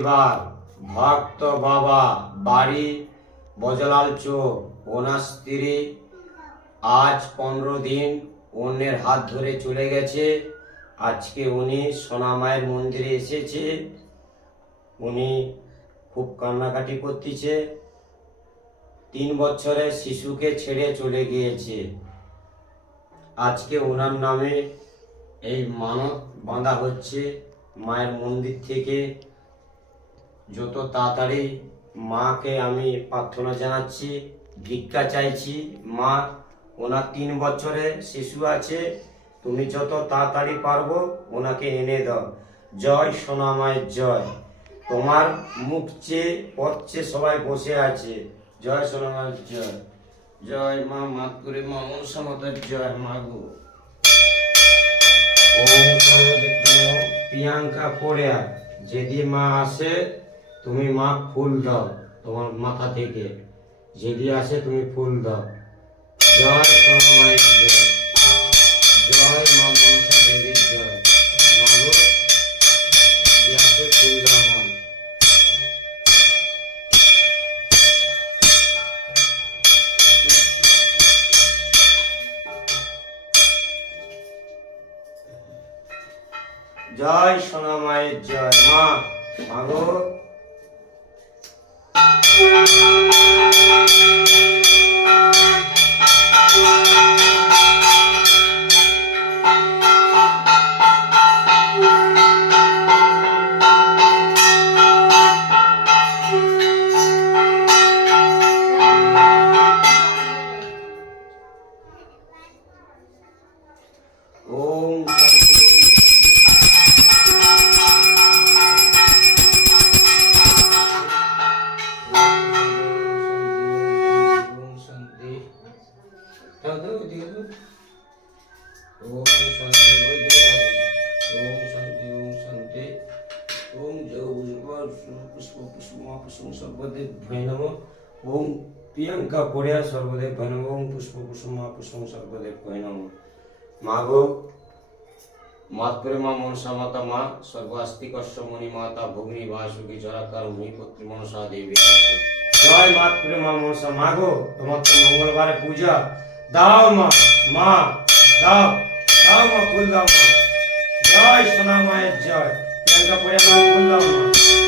পরিবার ভক্ত বাবা বাড়ি বজলাল চোখ, ওনার স্ত্রী আজ 15 দিন অন্যের হাত ধরে চলে গেছে। আজকে উনি সোনামায়ের মন্দিরে এসেছে। উনি খুব কান্নাকাটি করতেছে। 3 বছরের শিশুকে ছেড়ে চলে গিয়েছে। আজকে ওনার নামে এই মানত বাঁধা হচ্ছে মায়ের মন্দির থেকে। যত তাড়াতাড়ি মাকে আমি প্রার্থনা জানাচ্ছি, ভিক্ষা চাইছি। মা, ওনার 3 বছরের শিশু আছে, তুমি যত তাড়াতাড়ি পারবো ওনাকে এনে দাও। জয় সোনামায়ের জয়। তোমার মুখ চেয়ে পথ চেয়ে সবাই বসে আছে। জয় সোনামায়ের জয়। জয় মা মাতকুরে মা মনসা মাতার জয়। মা গো ওম প্রিয়াঙ্কা পড়িয়া যদি মা আসে তুমি মা ফুল দাও, তোমার মাথা থেকে যদি আসে তুমি ফুল দাও। জয় সোনামায়ের জয়। জয় মা মনসা দেবীর জয়। মা গো যদি আসে ফুল দাও মা। জয় সোনামায়ের জয়। মা মাগো ওম ओम प्रियंका कोड़िया सर्वदेव भय नमः। ओम पुष्प कुसुम पुष्पम सर्वदेव भय नमः। मागो मातपुरे माँ मनसा माता माँ सर्वास्तिक मुनि माता भुग्नि वासुकी जराकार मुनि पुत्री मनसा देवी। जय मातपुरे माँ मनसा। मागो तुम्हार तो मंगलवार पूजा दाओ माँ, माँ दाओ दाओ माँ फूल दाओ माँ। जय सोना माয়ের जय। प्रियंका कोड़िया माँ फूल दाओ माँ।